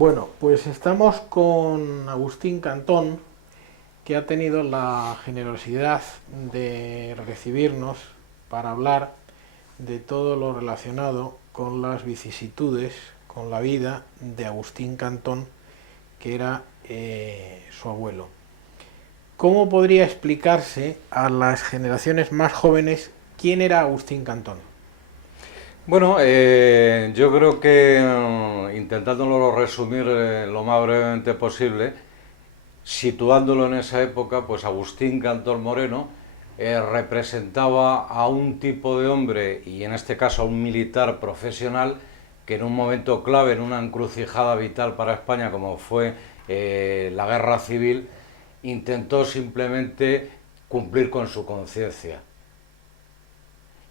Bueno, pues estamos con Agustín Cantón, que ha tenido la generosidad de recibirnos para hablar de todo lo relacionado con las vicisitudes, con la vida de Agustín Cantón, que era su abuelo. ¿Cómo podría explicarse a las generaciones más jóvenes quién era Agustín Cantón? Bueno, yo creo que intentándolo resumir lo más brevemente posible, situándolo en esa época, pues Agustín Cantón Moreno representaba a un tipo de hombre, y en este caso a un militar profesional, que en un momento clave, en una encrucijada vital para España como fue la guerra civil, intentó simplemente cumplir con su conciencia.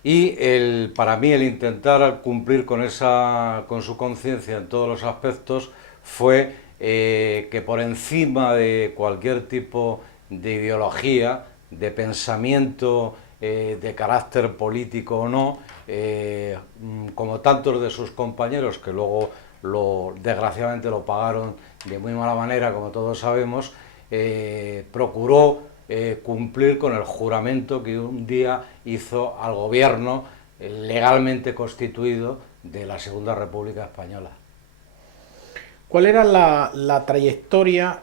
Y para mí el intentar cumplir con su conciencia en todos los aspectos fue que por encima de cualquier tipo de ideología, de pensamiento de carácter político o no, como tantos de sus compañeros que luego desgraciadamente lo pagaron de muy mala manera, como todos sabemos, procuró cumplir con el juramento que un día hizo al gobierno legalmente constituido de la Segunda República Española. ¿Cuál era la trayectoria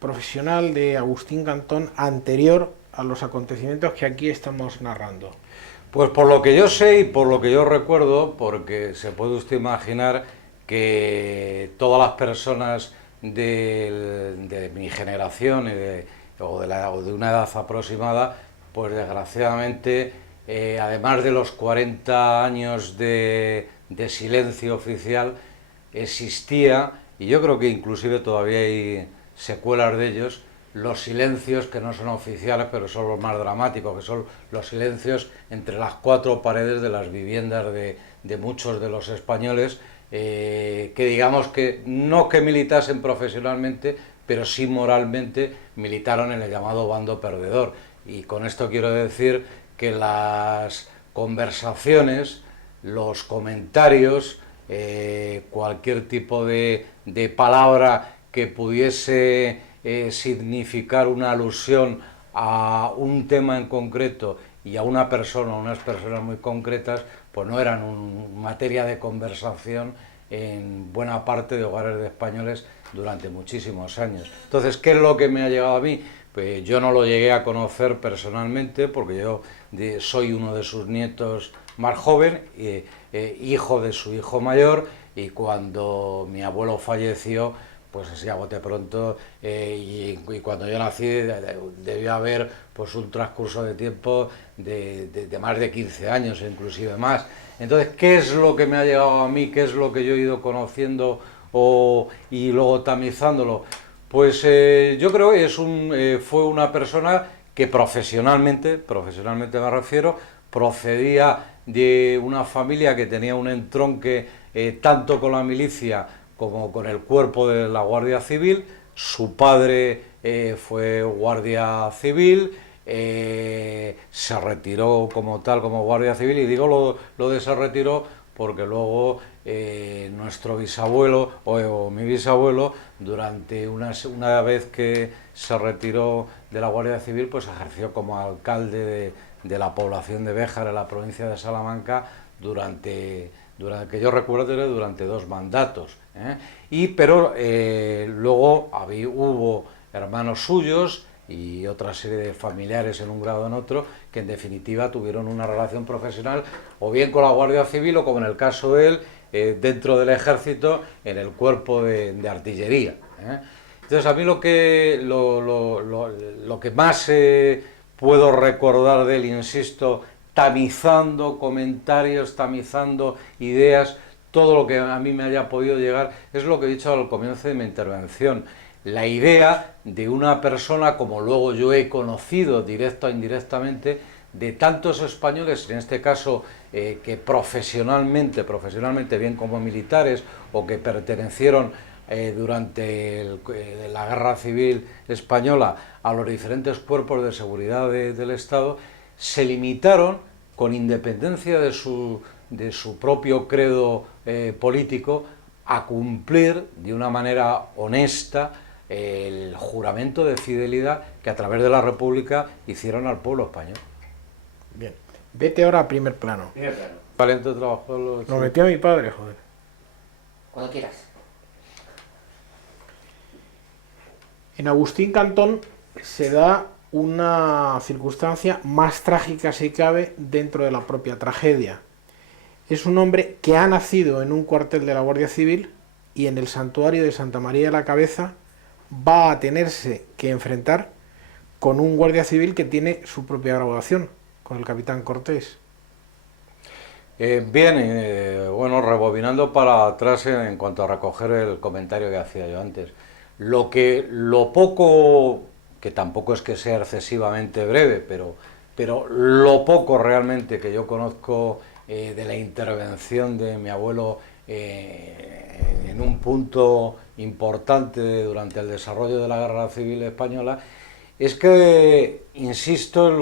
profesional de Agustín Cantón anterior a los acontecimientos que aquí estamos narrando? Pues por lo que yo sé y por lo que yo recuerdo, porque se puede usted imaginar que todas las personas de mi generación o de una edad aproximada, pues desgraciadamente, además de los 40 años de silencio oficial, existía, y yo creo que inclusive todavía hay secuelas de ellos, los silencios que no son oficiales, pero son los más dramáticos, que son los silencios entre las cuatro paredes de las viviendas de muchos de los españoles, que digamos que no que militasen profesionalmente, pero sí moralmente militaron en el llamado bando perdedor. Y con esto quiero decir que las conversaciones, los comentarios, cualquier tipo de palabra que pudiese significar una alusión a un tema en concreto y a una persona o unas personas muy concretas, pues no eran materia de conversación en buena parte de hogares de españoles durante muchísimos años. Entonces, ¿qué es lo que me ha llegado a mí? Pues yo no lo llegué a conocer personalmente porque yo soy uno de sus nietos más joven, hijo de su hijo mayor, y cuando mi abuelo falleció, pues así a bote pronto, y cuando yo nací debió haber pues un transcurso de tiempo de más de 15 años, inclusive más. Entonces, ¿qué es lo que me ha llegado a mí? ¿Qué es lo que yo he ido conociendo y luego tamizándolo? Pues yo creo que fue una persona que profesionalmente me refiero, procedía de una familia que tenía un entronque tanto con la milicia como con el cuerpo de la Guardia Civil. Su padre fue guardia civil, se retiró como tal, como guardia civil, y digo lo de se retiró porque luego nuestro bisabuelo o mi bisabuelo, durante una vez que se retiró de la Guardia Civil, pues ejerció como alcalde de la población de Béjar, en la provincia de Salamanca, que yo recuerdo durante 2 mandatos. Pero luego hubo hermanos suyos y otra serie de familiares en un grado o en otro que en definitiva tuvieron una relación profesional o bien con la Guardia Civil o, como en el caso de él, dentro del ejército en el cuerpo de artillería. Entonces, a mí lo que más puedo recordar de él, insisto, tamizando comentarios, tamizando ideas, todo lo que a mí me haya podido llegar, es lo que he dicho al comienzo de mi intervención. La idea de una persona, como luego yo he conocido directa o indirectamente, de tantos españoles, en este caso que profesionalmente, bien como militares o que pertenecieron durante la Guerra Civil Española a los diferentes cuerpos de seguridad del Estado, se limitaron, con independencia de su propio credo político, a cumplir de una manera honesta el juramento de fidelidad que a través de la República hicieron al pueblo español. Bien. Vete ahora a primer plano. Primer plano. Valente trabajó los... Lo metió mi padre, joder. Cuando quieras. En Agustín Cantón se da una circunstancia más trágica, si cabe, dentro de la propia tragedia. Es un hombre que ha nacido en un cuartel de la Guardia Civil y en el santuario de Santa María de la Cabeza va a tenerse que enfrentar con un guardia civil que tiene su propia graduación, con el capitán Cortés. Bueno, rebobinando para atrás en cuanto a recoger el comentario que hacía yo antes. Lo poco, que tampoco es que sea excesivamente breve, pero lo poco realmente que yo conozco de la intervención de mi abuelo en un punto importante durante el desarrollo de la Guerra Civil Española, es que insisto en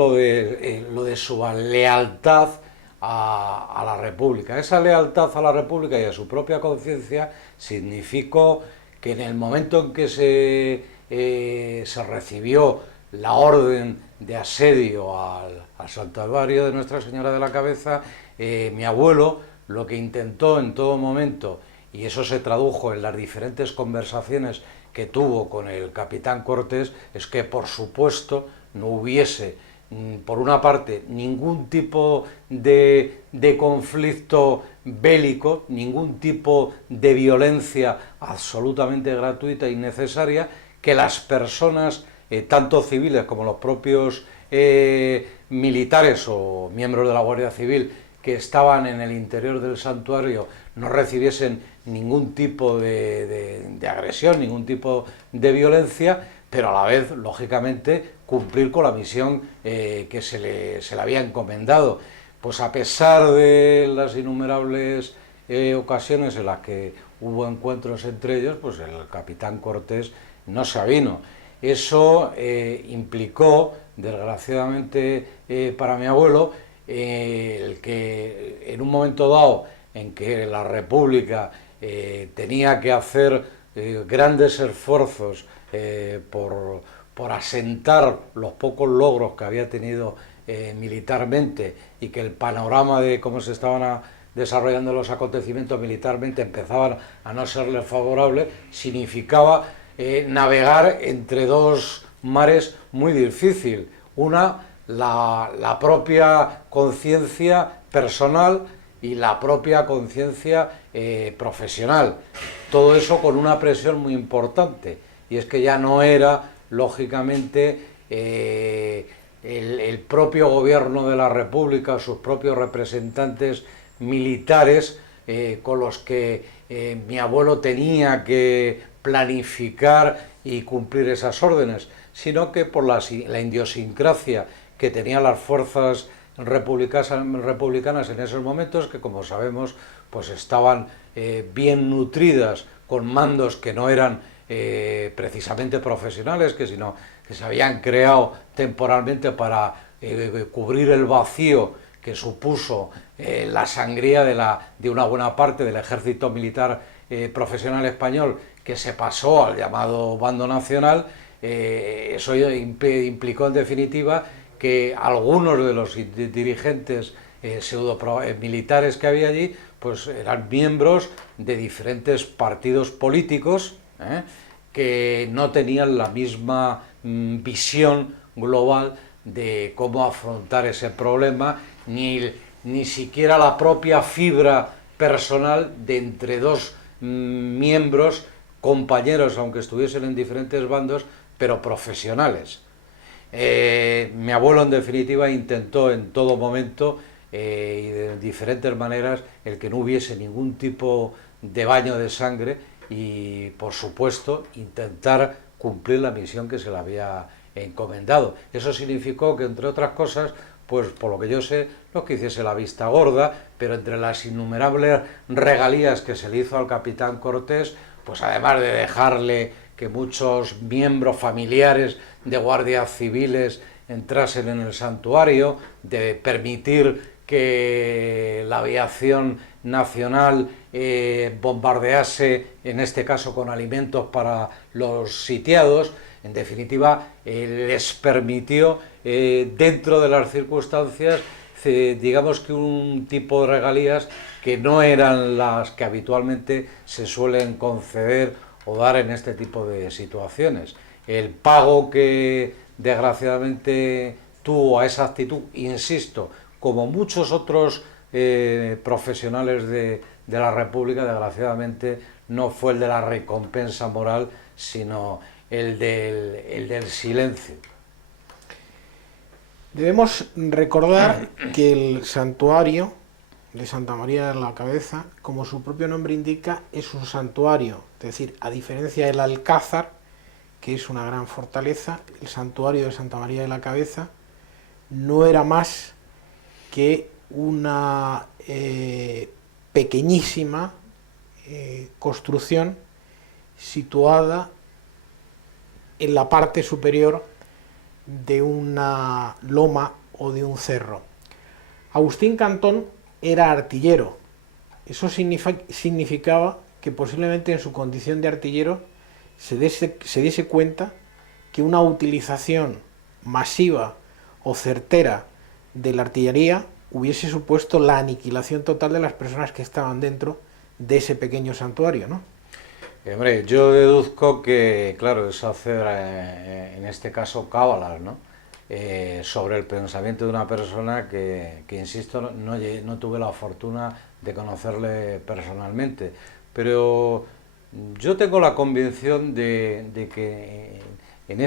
lo de su lealtad a la República. Esa lealtad a la República y a su propia conciencia significó que en el momento en que se recibió la orden de asedio al santuario de Nuestra Señora de la Cabeza, mi abuelo lo que intentó en todo momento, y eso se tradujo en las diferentes conversaciones que tuvo con el capitán Cortés, es que por supuesto no hubiese, por una parte, ningún tipo de conflicto bélico, ningún tipo de violencia absolutamente gratuita e innecesaria, que las personas, tanto civiles como los propios militares o miembros de la Guardia Civil que estaban en el interior del santuario, no recibiesen ningún tipo de agresión, ningún tipo de violencia, pero a la vez, lógicamente, cumplir con la misión que se le había encomendado. Pues a pesar de las innumerables ocasiones en las que hubo encuentros entre ellos, pues el capitán Cortés no se avino. Eso implicó, desgraciadamente para mi abuelo, el que en un momento dado en que la República tenía que hacer grandes esfuerzos por asentar los pocos logros que había tenido militarmente, y que el panorama de cómo se estaban desarrollando los acontecimientos militarmente empezaban a no serle favorables, significaba navegar entre dos mares muy difícil. Una, la propia conciencia personal y la propia conciencia profesional. Todo eso con una presión muy importante, y es que ya no era, lógicamente, el propio gobierno de la República, sus propios representantes militares con los que mi abuelo tenía que planificar y cumplir esas órdenes, sino que por la idiosincrasia que tenían las fuerzas republicanas en esos momentos, que como sabemos pues estaban bien nutridas con mandos que no eran precisamente profesionales, que se habían creado temporalmente para cubrir el vacío que supuso la sangría de una buena parte del ejército militar profesional español, que se pasó al llamado bando nacional. Eso implicó en definitiva que algunos de los dirigentes militares que había allí pues eran miembros de diferentes partidos políticos que no tenían la misma visión global de cómo afrontar ese problema, ni siquiera la propia fibra personal de entre dos miembros, compañeros, aunque estuviesen en diferentes bandos, pero profesionales. Mi abuelo, en definitiva, intentó en todo momento y de diferentes maneras el que no hubiese ningún tipo de baño de sangre y, por supuesto, intentar cumplir la misión que se le había encomendado. Eso significó que, entre otras cosas, pues por lo que yo sé, no que hiciese la vista gorda, pero entre las innumerables regalías que se le hizo al capitán Cortés, pues además de dejarle que muchos miembros familiares de guardias civiles entrasen en el santuario, de permitir que la aviación nacional bombardease, en este caso con alimentos para los sitiados. En definitiva, les permitió, dentro de las circunstancias, digamos que un tipo de regalías que no eran las que habitualmente se suelen conceder o dar en este tipo de situaciones. El pago que desgraciadamente tuvo a esa actitud, insisto, como muchos otros profesionales de la República, desgraciadamente no fue el de la recompensa moral, sino el del silencio. Debemos recordar que el santuario de Santa María de la Cabeza, como su propio nombre indica, es un santuario. Es decir, a diferencia del Alcázar, que es una gran fortaleza, el santuario de Santa María de la Cabeza no era más que una pequeñísima construcción situada en la parte superior de una loma o de un cerro. Agustín Cantón era artillero. Eso significaba que posiblemente en su condición de artillero se diese cuenta que una utilización masiva o certera de la artillería hubiese supuesto la aniquilación total de las personas que estaban dentro de ese pequeño santuario, ¿no? Hombre, yo deduzco que, claro, es hacer, en este caso, cábalas, ¿no? Sobre el pensamiento de una persona que insisto, no tuve la fortuna de conocerle personalmente, pero yo tengo la convicción de que en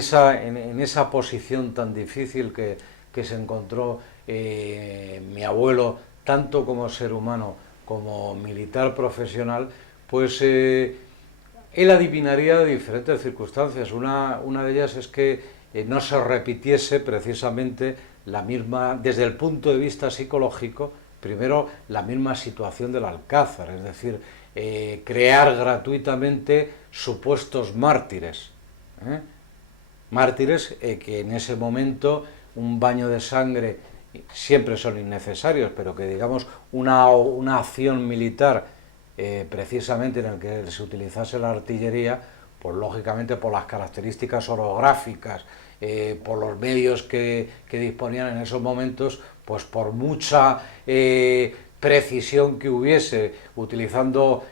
esa posición tan difícil que se encontró mi abuelo, tanto como ser humano como militar profesional, pues él adivinaría de diferentes circunstancias. Una de ellas es que no se repitiese precisamente la misma, desde el punto de vista psicológico, primero la misma situación del Alcázar, es decir, crear gratuitamente supuestos mártires. Mártires que en ese momento un baño de sangre siempre son innecesarios, pero que digamos una acción militar precisamente en el que se utilizase la artillería, pues lógicamente por las características orográficas, por los medios que disponían en esos momentos, pues por mucha precisión que hubiese, utilizando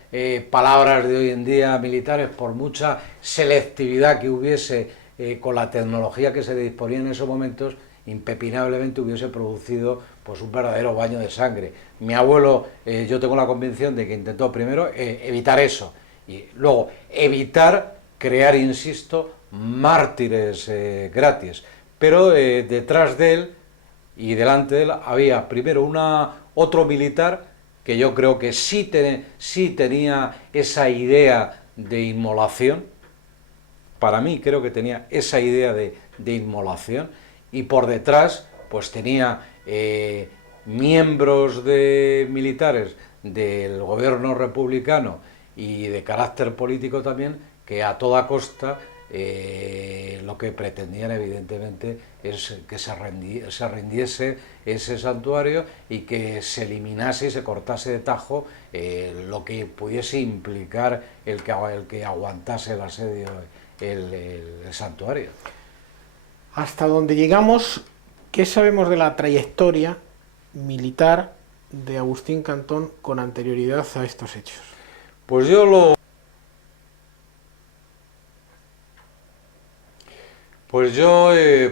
palabras de hoy en día militares, por mucha selectividad que hubiese con la tecnología que se disponía en esos momentos, impepinablemente hubiese producido pues un verdadero baño de sangre. Mi abuelo, yo tengo la convicción de que intentó primero evitar eso y luego evitar crear, insisto, mártires gratis, pero detrás de él y delante de él había primero otro militar que yo creo que sí tenía esa idea de inmolación. Para mí creo que tenía esa idea de inmolación, y por detrás pues tenía miembros militares del gobierno republicano y de carácter político también, que a toda costa lo que pretendían evidentemente es que se rindiese ese santuario y que se eliminase y se cortase de tajo lo que pudiese implicar el que aguantase el asedio el santuario. Hasta donde llegamos, ¿qué sabemos de la trayectoria militar de Agustín Cantón con anterioridad a estos hechos? Pues yo,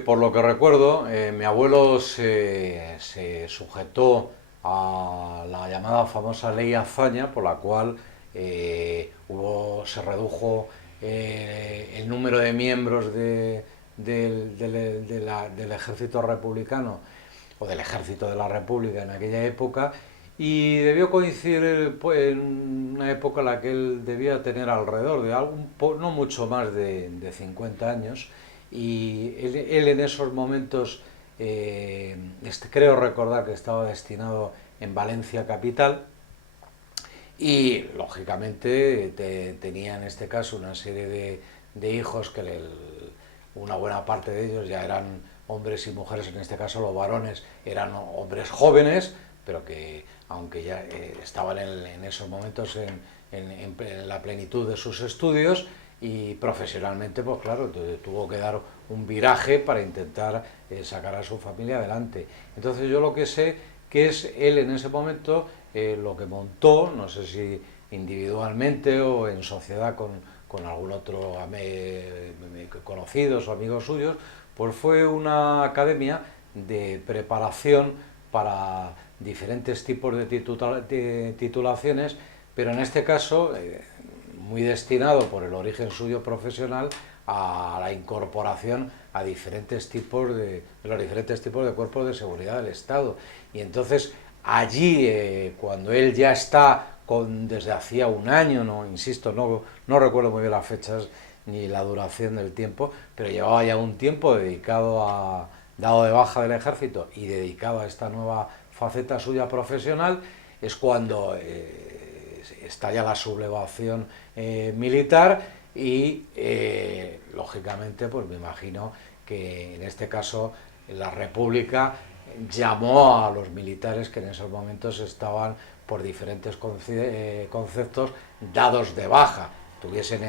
por lo que recuerdo, mi abuelo se sujetó a la llamada famosa Ley Azaña, por la cual se redujo el número de miembros del ejército republicano o del ejército de la República en aquella época, y debió coincidir pues, en una época en la que él debía tener alrededor de no mucho más de 50 años, y él en esos momentos creo recordar que estaba destinado en Valencia capital, y lógicamente tenía en este caso una serie de hijos que una buena parte de ellos ya eran hombres y mujeres. En este caso los varones eran hombres jóvenes, pero que aunque ya estaban en esos momentos en la plenitud de sus estudios, y profesionalmente, pues claro, tuvo que dar un viraje para intentar sacar a su familia adelante. Entonces yo lo que sé que es él en ese momento lo que montó, no sé si individualmente o en sociedad con algún otro conocidos o amigos suyos, pues fue una academia de preparación para diferentes tipos de titulaciones, pero en este caso muy destinado por el origen suyo profesional a la incorporación a diferentes tipos de los diferentes tipos de cuerpos de seguridad del Estado. Y entonces allí, cuando él ya está desde hacía un año, no insisto, no recuerdo muy bien las fechas ni la duración del tiempo, pero llevaba ya un tiempo dado de baja del ejército y dedicado a esta nueva faceta suya profesional, es cuando estalla la sublevación militar y lógicamente pues me imagino que en este caso la República llamó a los militares que en esos momentos estaban por diferentes conceptos dados de baja, estuviesen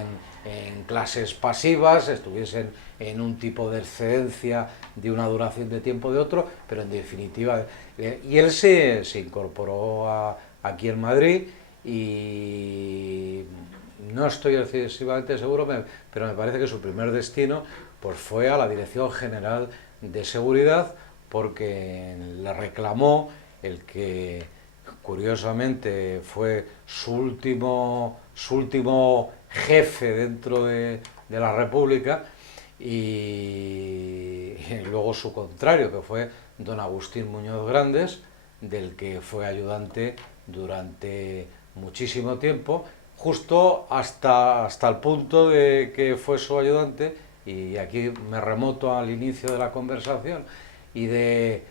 en clases pasivas, estuviesen en un tipo de excedencia de una duración de tiempo de otro, pero en definitiva, y él se incorporó aquí en Madrid, y no estoy excesivamente seguro, pero me parece que su primer destino pues fue a la Dirección General de Seguridad, porque le reclamó el que curiosamente fue su último jefe dentro de la República, y luego su contrario, que fue don Agustín Muñoz Grandes, del que fue ayudante durante muchísimo tiempo, justo hasta el punto de que fue su ayudante, y aquí me remoto al inicio de la conversación, y de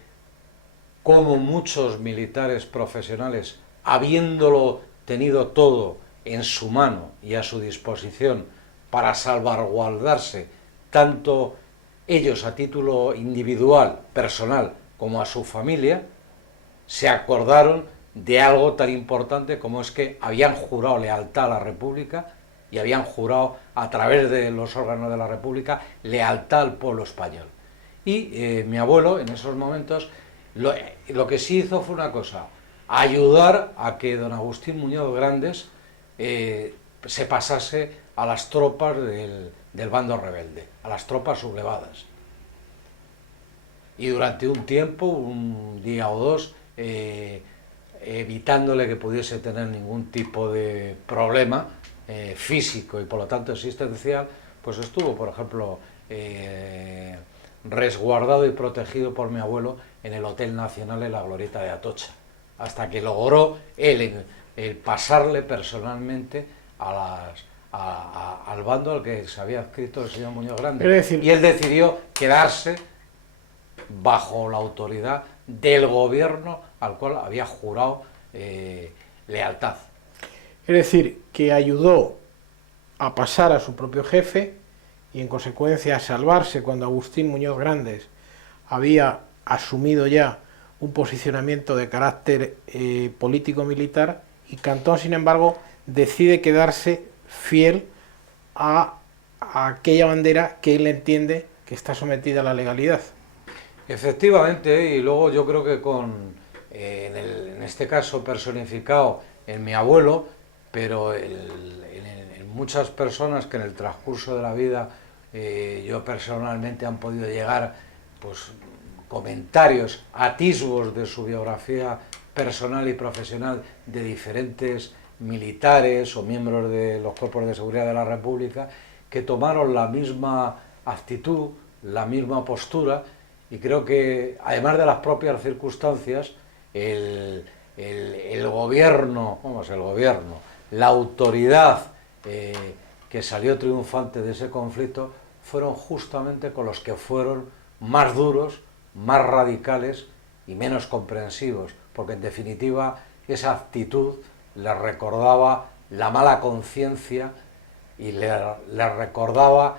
cómo muchos militares profesionales, habiéndolo tenido todo en su mano y a su disposición para salvaguardarse, tanto ellos a título individual, personal, como a su familia, se acordaron de algo tan importante como es que habían jurado lealtad a la República y habían jurado a través de los órganos de la República lealtad al pueblo español. Y mi abuelo en esos momentos lo que sí hizo fue una cosa: ayudar a que don Agustín Muñoz Grandes se pasase a las tropas del bando rebelde, a las tropas sublevadas. Y durante un tiempo, un día o dos, evitándole que pudiese tener ningún tipo de problema físico y por lo tanto existencial, pues estuvo, por ejemplo, resguardado y protegido por mi abuelo en el Hotel Nacional en la Glorieta de Atocha, hasta que logró él el pasarle personalmente al bando al que se había adscrito el señor Muñoz Grande, y él decidió quedarse bajo la autoridad del gobierno al cual había jurado lealtad. Es decir, que ayudó a pasar a su propio jefe y en consecuencia a salvarse cuando Agustín Muñoz Grandes había asumido ya un posicionamiento de carácter político-militar, y Cantón, sin embargo, decide quedarse fiel a aquella bandera que él entiende que está sometida a la legalidad. Efectivamente, y luego yo creo que en este caso personificado en mi abuelo, pero en muchas personas que en el transcurso de la vida yo personalmente han podido llegar pues comentarios, atisbos de su biografía personal y profesional de diferentes militares o miembros de los cuerpos de seguridad de la República, que tomaron la misma actitud, la misma postura. Y creo que, además de las propias circunstancias, el gobierno, la autoridad que salió triunfante de ese conflicto, fueron justamente con los que fueron más duros, más radicales y menos comprensivos, porque en definitiva esa actitud les recordaba la mala conciencia y les recordaba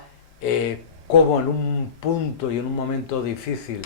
cómo en un punto y en un momento difícil